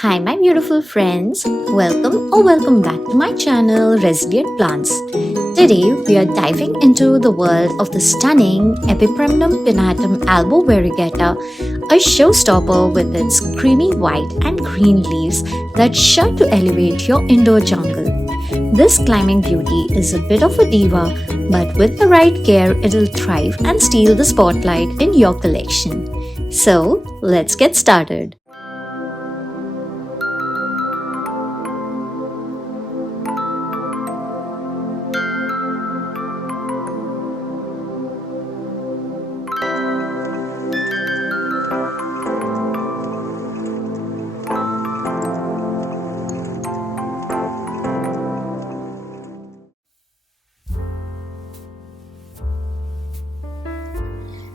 Hi my beautiful friends, welcome back to my channel Resilient Plants. Today we are diving into the world of the stunning Epipremnum Pinnatum Albo Variegata, a showstopper with its creamy white and green leaves that's sure to elevate your indoor jungle. This climbing beauty is a bit of a diva, but with the right care it'll thrive and steal the spotlight in your collection. So let's get started.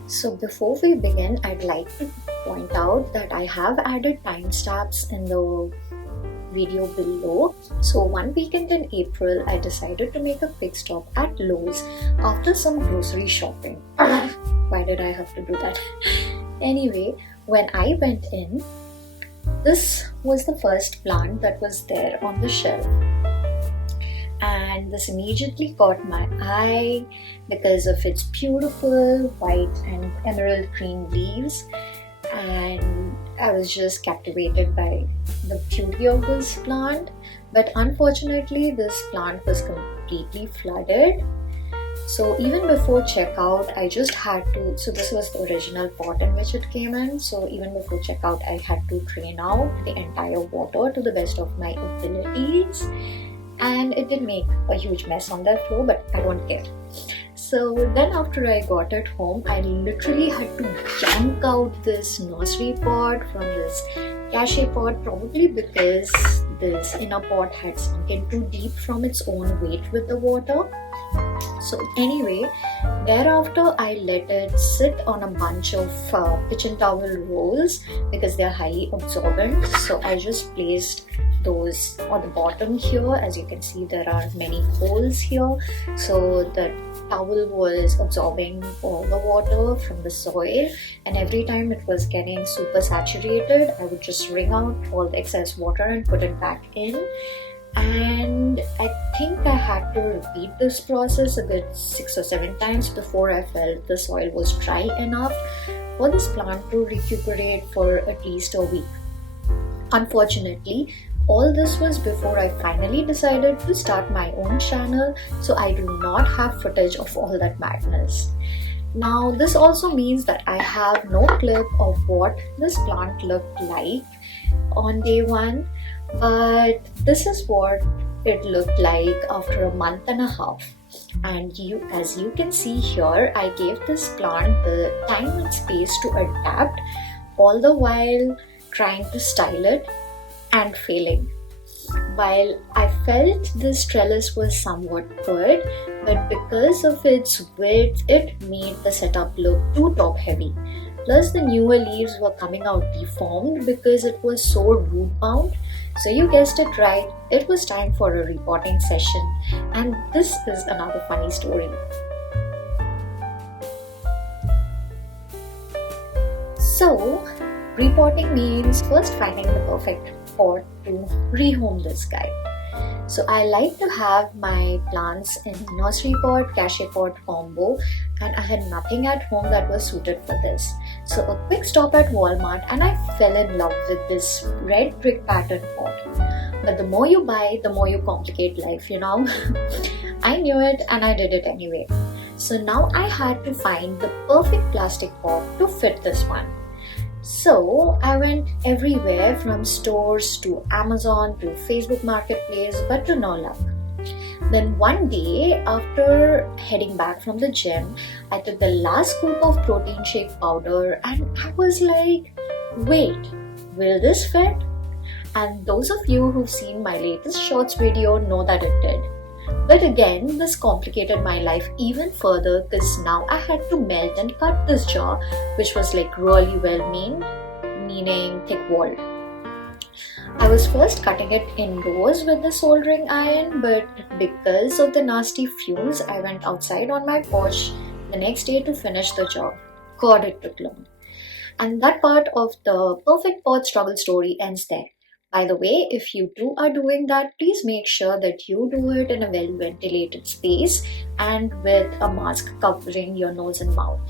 So before we begin, I'd like to point out that I have added timestamps in the video below. So one weekend in April, I decided to make a quick stop at Lowe's after some grocery shopping. Why did I have to do that? Anyway, when I went in, this was the first plant that was there on the shelf. And this immediately caught my eye because of its beautiful white and emerald green leaves, and I was just captivated by the beauty of this plant. But unfortunately this plant was completely flooded, so even before checkout I just had to, so this was the original pot in which it came in, so even before checkout I had to drain out the entire water to the best of my abilities. And it did make a huge mess on that floor, but I don't care. So then after I got it home, I literally had to yank out this nursery pot from this cachet pot, probably because this inner pot had sunk in too deep from its own weight with the water. So anyway, thereafter I let it sit on a bunch of kitchen towel rolls because they are highly absorbent. So I just placed those on the bottom here. As you can see, there are many holes here, so the towel was absorbing all the water from the soil, and every time it was getting super saturated, I would just wring out all the excess water and put it back in. And I think I had to repeat this process a good 6 or 7 times before I felt the soil was dry enough for this plant to recuperate for at least a week. Unfortunately, all this was before I finally decided to start my own channel, so I do not have footage of all that madness. Now this also means that I have no clip of what this plant looked like on day 1, but this is what it looked like after a month and a half. And as you can see here, I gave this plant the time and space to adapt, all the while trying to style it and failing. While I felt this trellis was somewhat good, but because of its width, it made the setup look too top heavy. Plus the newer leaves were coming out deformed because it was so root bound. So you guessed it right, it was time for a repotting session, and this is another funny story. So repotting means first finding the perfect pot to rehome this guy. So I like to have my plants in nursery pot, cachet pot combo, and I had nothing at home that was suited for this. So a quick stop at Walmart and I fell in love with this red brick pattern pot. But the more you buy, the more you complicate life, you know. I knew it and I did it anyway. So now I had to find the perfect plastic pot to fit this one. So I went everywhere from stores to Amazon to Facebook Marketplace, but to no luck. Then one day, after heading back from the gym, I took the last scoop of protein shake powder and I was like, wait, will this fit? And those of you who've seen my latest shorts video know that it did. But again, this complicated my life even further because now I had to melt and cut this jar, which was like really well meaning thick-walled. I was first cutting it indoors with the soldering iron, but because of the nasty fumes, I went outside on my porch the next day to finish the job. God, it took long. And that part of the perfect pot struggle story ends there. By the way, if you too are doing that, please make sure that you do it in a well ventilated space and with a mask covering your nose and mouth.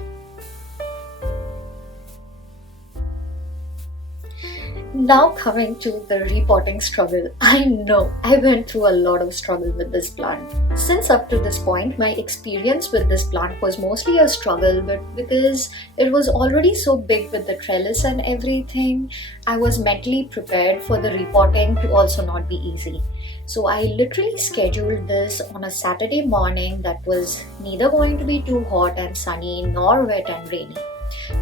Now coming to the repotting struggle. I know I went through a lot of struggle with this plant. Since up to this point, my experience with this plant was mostly a struggle, but because it was already so big with the trellis and everything, I was mentally prepared for the repotting to also not be easy. So I literally scheduled this on a Saturday morning that was neither going to be too hot and sunny nor wet and rainy.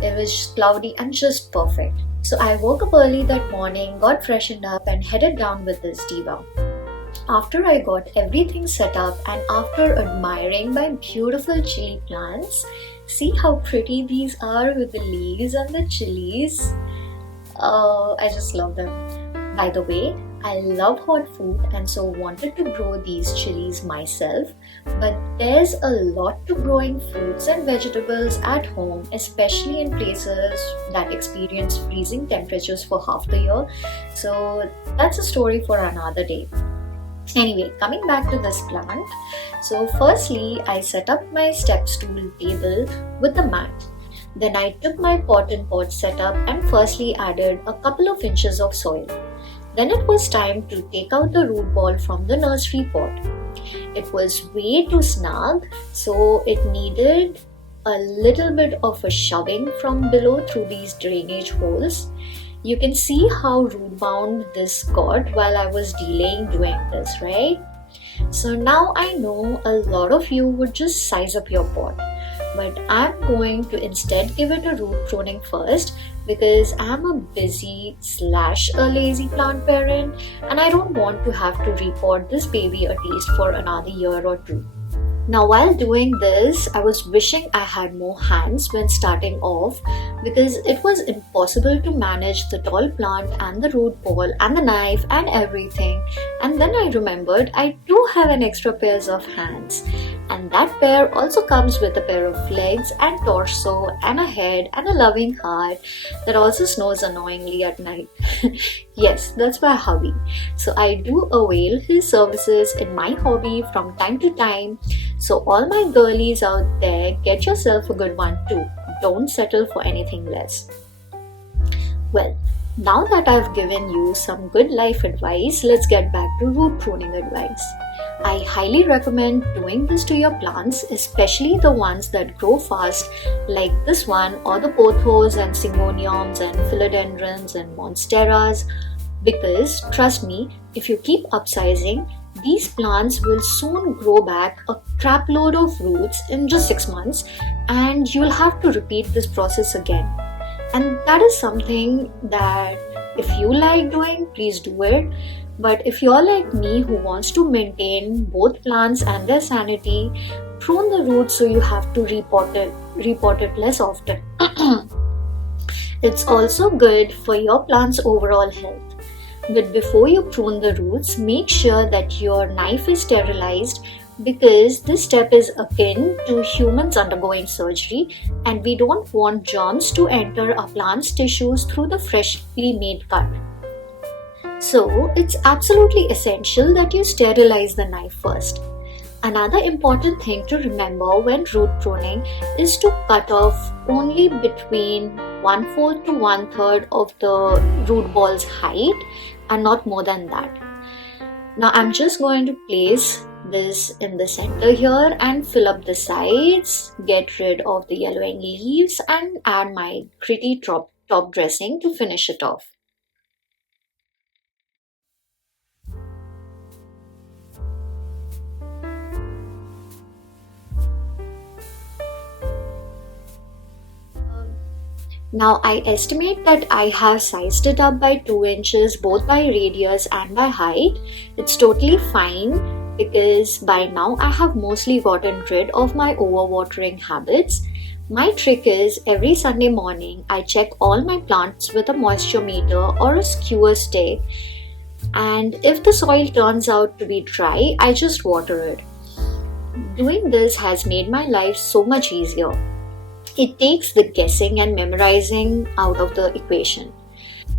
It was cloudy and just perfect. So I woke up early that morning, got freshened up and headed down with this diva. After I got everything set up and after admiring my beautiful chili plants, see how pretty these are with the leaves and the chilies. I just love them. By the way, I love hot food and so wanted to grow these chilies myself, but there's a lot to growing fruits and vegetables at home, especially in places that experience freezing temperatures for half the year. So that's a story for another day. Anyway, coming back to this plant. So firstly, I set up my step stool table with a mat. Then I took my pot and pot setup and firstly added a couple of inches of soil. Then it was time to take out the root ball from the nursery pot. It was way too snug, so it needed a little bit of a shoving from below through these drainage holes. You can see how root bound this got while I was delaying doing this, right? So now I know a lot of you would just size up your pot, but I'm going to instead give it a root pruning first because I'm a busy / a lazy plant parent and I don't want to have to repot this baby at least for another year or two. Now while doing this, I was wishing I had more hands when starting off because it was impossible to manage the tall plant and the root ball and the knife and everything. And then I remembered I do have an extra pairs of hands. And that pair also comes with a pair of legs and torso and a head and a loving heart that also snores annoyingly at night. Yes, that's my hubby. So I do avail his services in my hobby from time to time. So all my girlies out there, get yourself a good one too. Don't settle for anything less. Well, now that I've given you some good life advice, let's get back to root pruning advice. I highly recommend doing this to your plants, especially the ones that grow fast like this one or the pothos and syngoniums and philodendrons and monsteras, because trust me, if you keep upsizing, these plants will soon grow back a crapload of roots in just 6 months and you'll have to repeat this process again. And that is something that if you like doing, please do it. But if you're like me who wants to maintain both plants and their sanity, prune the roots so you have to repot it less often. It's also good for your plant's overall health. But before you prune the roots, make sure that your knife is sterilized because this step is akin to humans undergoing surgery and we don't want germs to enter a plant's tissues through the freshly made cut. So it's absolutely essential that you sterilize the knife first. Another important thing to remember when root pruning is to cut off only between 1/4 to 1/3 of the root ball's height and not more than that. Now I'm just going to place this in the center here and fill up the sides, get rid of the yellowing leaves and add my pretty top dressing to finish it off. Now I estimate that I have sized it up by 2 inches both by radius and by height. It's totally fine because by now I have mostly gotten rid of my overwatering habits. My trick is every Sunday morning I check all my plants with a moisture meter or a skewer stick, and if the soil turns out to be dry, I just water it. Doing this has made my life so much easier. It takes the guessing and memorizing out of the equation.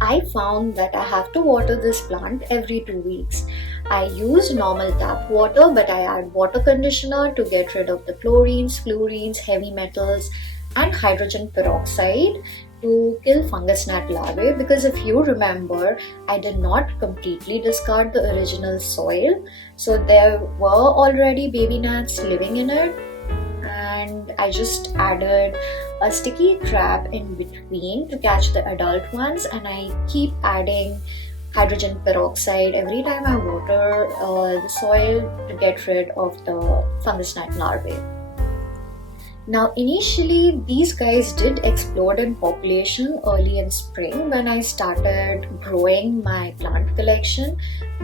I found that I have to water this plant every 2 weeks. I use normal tap water, but I add water conditioner to get rid of the chlorines, fluorines, heavy metals, and hydrogen peroxide to kill fungus gnat larvae, because if you remember, I did not completely discard the original soil. So there were already baby gnats living in it, and I just added a sticky trap in between to catch the adult ones, and I keep adding hydrogen peroxide every time I water the soil to get rid of the fungus gnat larvae. Now initially these guys did explode in population early in spring when I started growing my plant collection,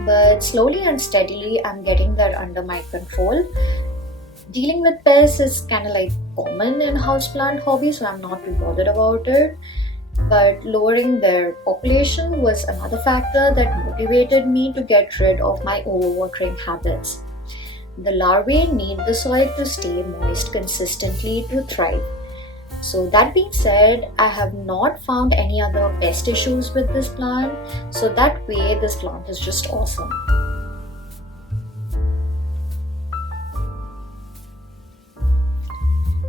but slowly and steadily I'm getting that under my control. Dealing with pests is kind of like common in houseplant hobby, so I'm not too bothered about it. But lowering their population was another factor that motivated me to get rid of my overwatering habits. The larvae need the soil to stay moist consistently to thrive. So that being said, I have not found any other pest issues with this plant, so that way this plant is just awesome.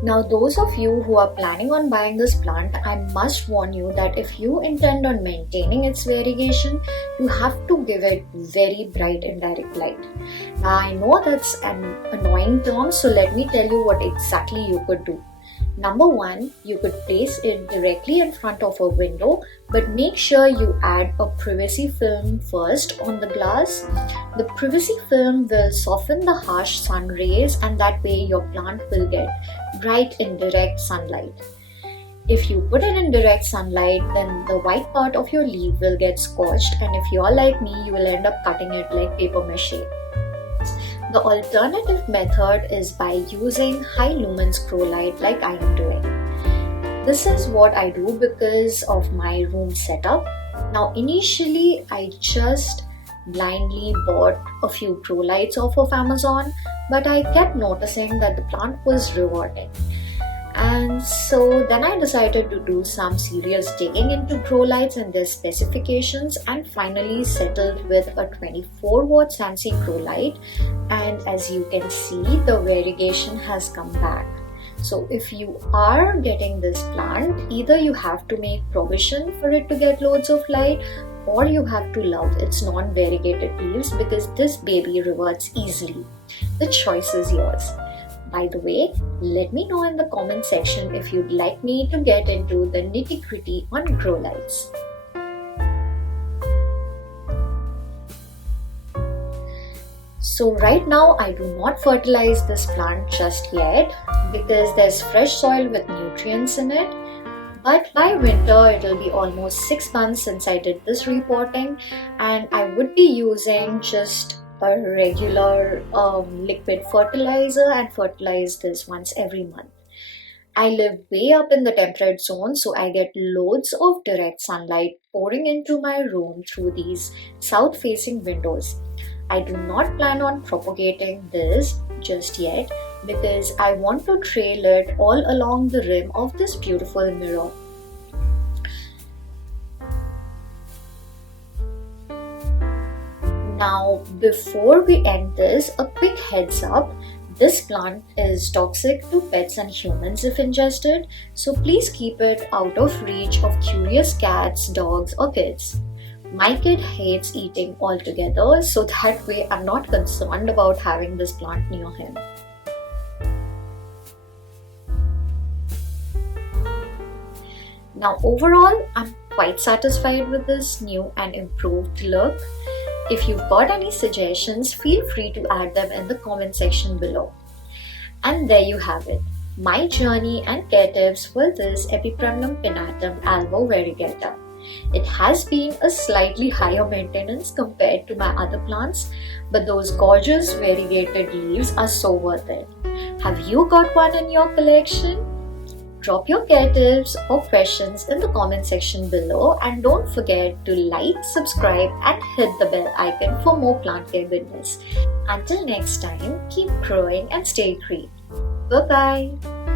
Now those of you who are planning on buying this plant, I must warn you that if you intend on maintaining its variegation, you have to give it very bright indirect light. Now I know that's an annoying term, so let me tell you what exactly you could do. Number one, you could place it directly in front of a window, but make sure you add a privacy film first on the glass. The privacy film will soften the harsh sun rays, and that way your plant will get bright indirect sunlight. If you put it in direct sunlight, then the white part of your leaf will get scorched, and if you're like me, you will end up cutting it like paper mache. The alternative method is by using high lumens grow light like I am doing. This is what I do because of my room setup. Now initially I just blindly bought a few grow lights off of Amazon, but I kept noticing that the plant was reverting. And so then I decided to do some serious digging into grow lights and their specifications, and finally settled with a 24 watt Sansi grow light. And as you can see, the variegation has come back. So if you are getting this plant, either you have to make provision for it to get loads of light, or you have to love its non-variegated leaves, because this baby reverts easily. The choice is yours. By the way, let me know in the comment section if you'd like me to get into the nitty-gritty on grow lights. So right now I do not fertilize this plant just yet because there's fresh soil with nutrients in it. But by winter it'll be almost 6 months since I did this repotting, and I would be using just a regular liquid fertilizer and fertilize this once every month. I live way up in the temperate zone, so I get loads of direct sunlight pouring into my room through these south facing windows. I do not plan on propagating this just yet because I want to trail it all along the rim of this beautiful mirror. Now, before we end this, a quick heads up. This plant is toxic to pets and humans if ingested, so please keep it out of reach of curious cats, dogs, or kids. My kid hates eating altogether, so that way I'm not concerned about having this plant near him. Now, overall, I'm quite satisfied with this new and improved look. If you've got any suggestions, feel free to add them in the comment section below. And there you have it, my journey and care tips for this Epipremnum Pinnatum Albo Variegata. It has been a slightly higher maintenance compared to my other plants, but those gorgeous variegated leaves are so worth it. Have you got one in your collection? Drop your care tips or questions in the comment section below, and don't forget to like, subscribe and hit the bell icon for more plant care goodness. Until next time, keep growing and stay green. Bye bye.